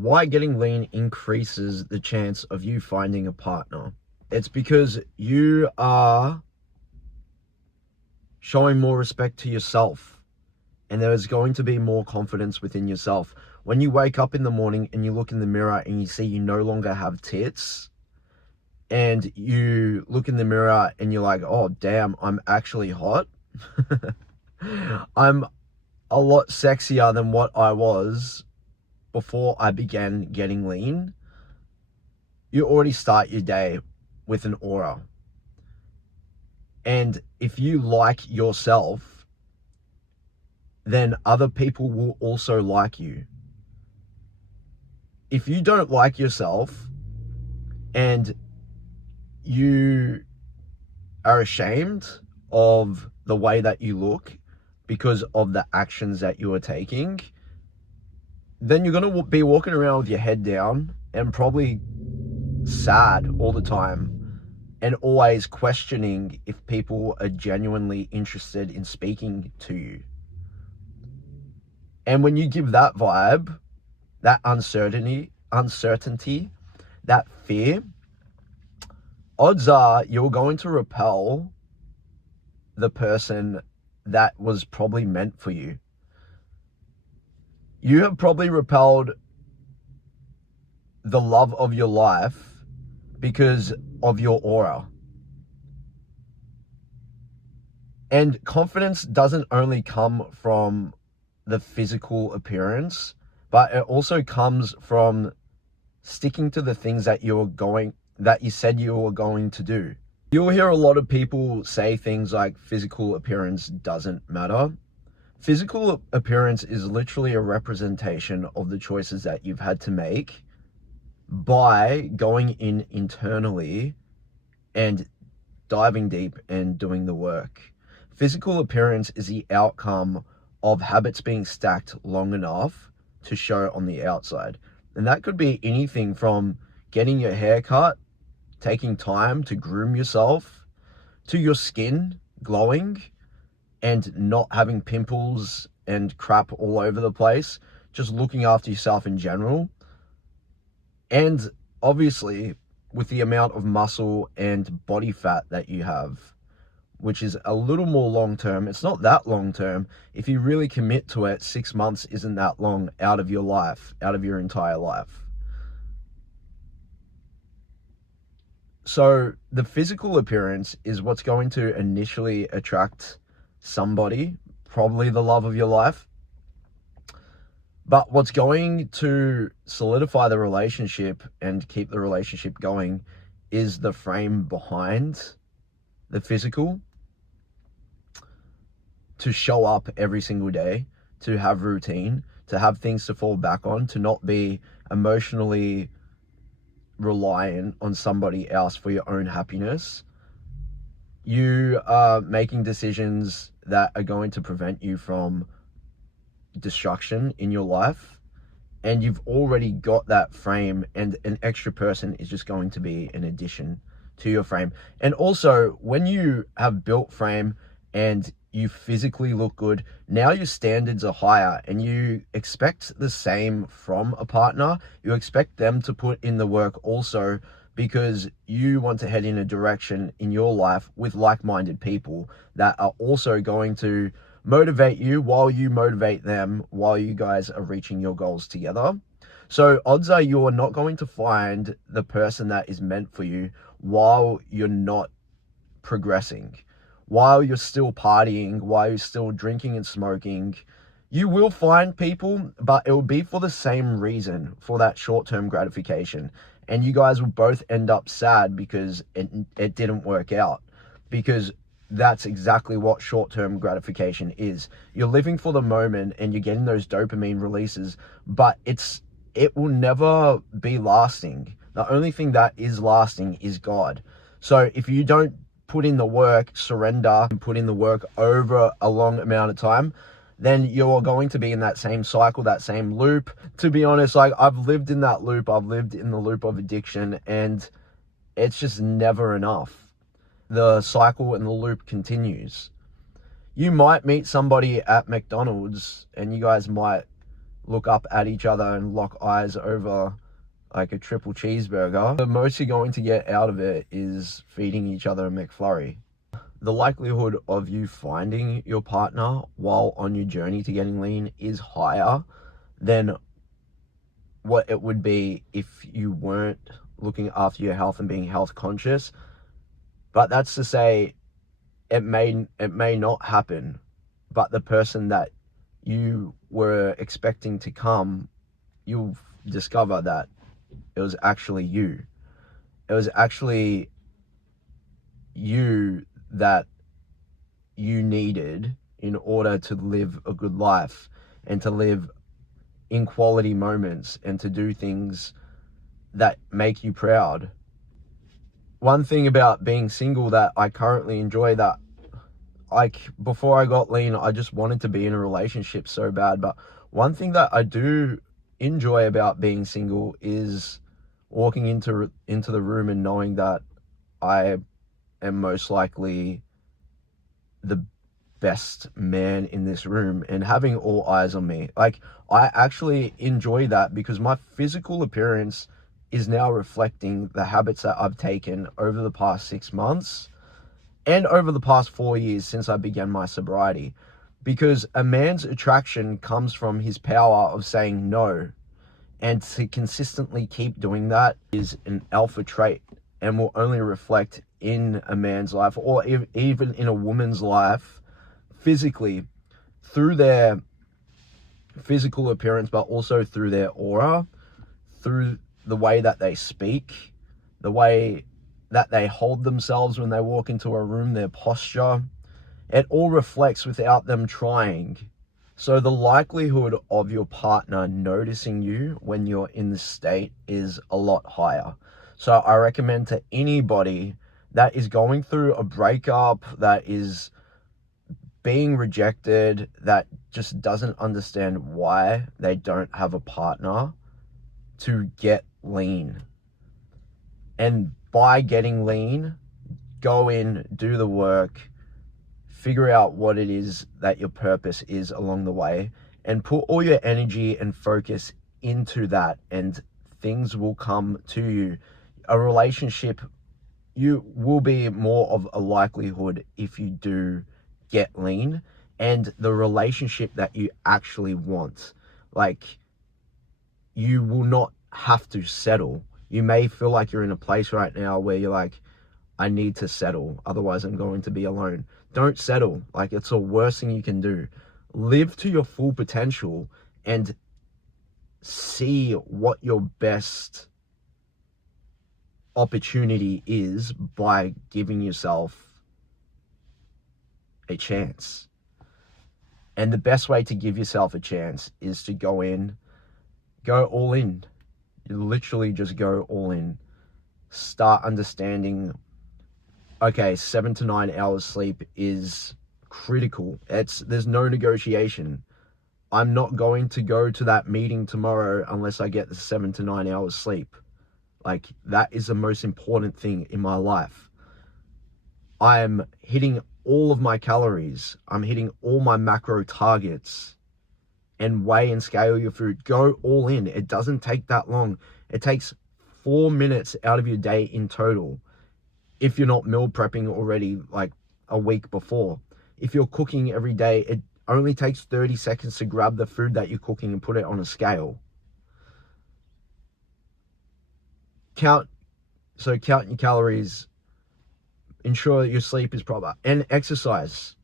why getting lean increases the chance of you finding a partner. It's because you are showing more respect to yourself, and there's going to be more confidence within yourself. When you wake up in the morning and you look in the mirror and you see you no longer have tits, and you look in the mirror and you're like, oh damn, I'm actually hot. I'm a lot sexier than what I was before I began getting lean. You already start your day with an aura. And if you like yourself, then other people will also like you. If you don't like yourself and you are ashamed of the way that you look because of the actions that you are taking, then you're going to be walking around with your head down and probably sad all the time, and always questioning if people are genuinely interested in speaking to you. And when you give that vibe, that uncertainty, that fear, odds are you're going to repel the person that was probably meant for you. You have probably repelled the love of your life because of your aura. And confidence doesn't only come from the physical appearance, but it also comes from sticking to the things that you said you were going to do. You'll hear a lot of people say things like physical appearance doesn't matter. Physical appearance is literally a representation of the choices that you've had to make by going in internally and diving deep and doing the work. Physical appearance is the outcome of habits being stacked long enough to show on the outside. And that could be anything from getting your hair cut, taking time to groom yourself, to your skin glowing and not having pimples and crap all over the place, just looking after yourself in general. And obviously, with the amount of muscle and body fat that you have, which is a little more long term. It's not that long term. If you really commit to it, 6 months isn't that long out of your life, out of your entire life. So the physical appearance is what's going to initially attract somebody, probably the love of your life. But what's going to solidify the relationship and keep the relationship going is the frame behind the physical. To show up every single day, to have routine, to have things to fall back on, to not be emotionally reliant on somebody else for your own happiness. You are making decisions that are going to prevent you from destruction in your life, and you've already got that frame, and an extra person is just going to be an addition to your frame. And also, when you have built frame and you physically look good, now your standards are higher and you expect the same from a partner. You expect them to put in the work also, because you want to head in a direction in your life with like-minded people that are also going to motivate you while you motivate them, while you guys are reaching your goals together. So odds are you're not going to find the person that is meant for you while you're not progressing, while you're still partying, while you're still drinking and smoking. You will find people, but it will be for the same reason, for that short-term gratification. And you guys will both end up sad because it didn't work out. Because that's exactly what short-term gratification is. You're living for the moment and you're getting those dopamine releases, but it will never be lasting. The only thing that is lasting is God. So if you don't put in the work, surrender, and put in the work over a long amount of time, then you're going to be in that same cycle, that same loop. To be honest, like, I've lived in that loop. I've lived in the loop of addiction, and it's just never enough. The cycle and the loop continues. You might meet somebody at McDonald's and you guys might look up at each other and lock eyes over like a triple cheeseburger, the most you're going to get out of it is feeding each other a McFlurry. The likelihood of you finding your partner while on your journey to getting lean is higher than what it would be if you weren't looking after your health and being health conscious. But that's to say, it may not happen, but the person that you were expecting to come, you'll discover that it was actually you. It was actually you that you needed in order to live a good life and to live in quality moments and to do things that make you proud. One thing about being single that I currently enjoy, that like before I got lean, I just wanted to be in a relationship so bad. But one thing that I do enjoy about being single is walking into the room and knowing that I am most likely the best man in this room and having all eyes on me. Like, I actually enjoy that because my physical appearance is now reflecting the habits that I've taken over the past 6 months and over the past 4 years since I began my sobriety. Because a man's attraction comes from his power of saying no. And to consistently keep doing that is an alpha trait and will only reflect in a man's life, or even in a woman's life, physically, through their physical appearance, but also through their aura, through the way that they speak, the way that they hold themselves when they walk into a room, their posture. It all reflects without them trying. So the likelihood of your partner noticing you when you're in this state is a lot higher. So I recommend to anybody that is going through a breakup, that is being rejected, that just doesn't understand why they don't have a partner, to get lean. And by getting lean, go in, do the work, figure out what it is that your purpose is along the way, and put all your energy and focus into that, and things will come to you. A relationship, you will be more of a likelihood if you do get lean, and the relationship that you actually want. Like, you will not have to settle. You may feel like you're in a place right now where you're like, I need to settle, otherwise I'm going to be alone. Don't settle. Like, it's the worst thing you can do. Live to your full potential and see what your best opportunity is by giving yourself a chance. And the best way to give yourself a chance is to go all in. You literally just go all in. Start understanding, okay, 7 to 9 hours sleep is critical. There's no negotiation. I'm not going to go to that meeting tomorrow unless I get the 7 to 9 hours sleep. Like, that is the most important thing in my life. I'm hitting all of my calories. I'm hitting all my macro targets. And weigh and scale your food. Go all in. It doesn't take that long. It takes 4 minutes out of your day in total. If you're not meal prepping already like a week before. If you're cooking every day, it only takes 30 seconds to grab the food that you're cooking and put it on a scale. Count your calories. Ensure that your sleep is proper. And exercise.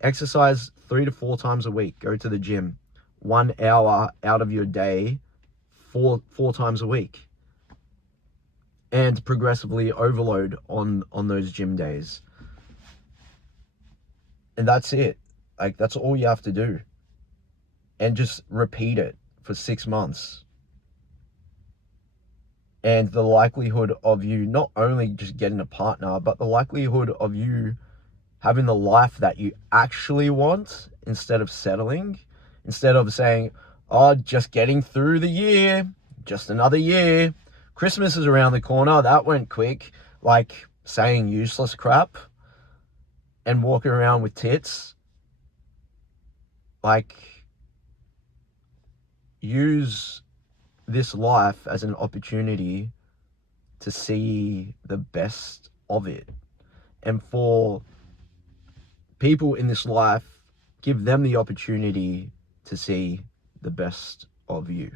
Exercise 3 to 4 times a week. Go to the gym. 1 hour out of your day, four times a week. And progressively overload on those gym days. And that's it. Like, that's all you have to do. And just repeat it for 6 months. And the likelihood of you not only just getting a partner, but the likelihood of you having the life that you actually want, instead of settling, instead of saying, oh, just getting through the year, just another year. Christmas is around the corner. That went quick. Like, saying useless crap and walking around with tits. Like, use this life as an opportunity to see the best of it. And for people in this life, give them the opportunity to see the best of you.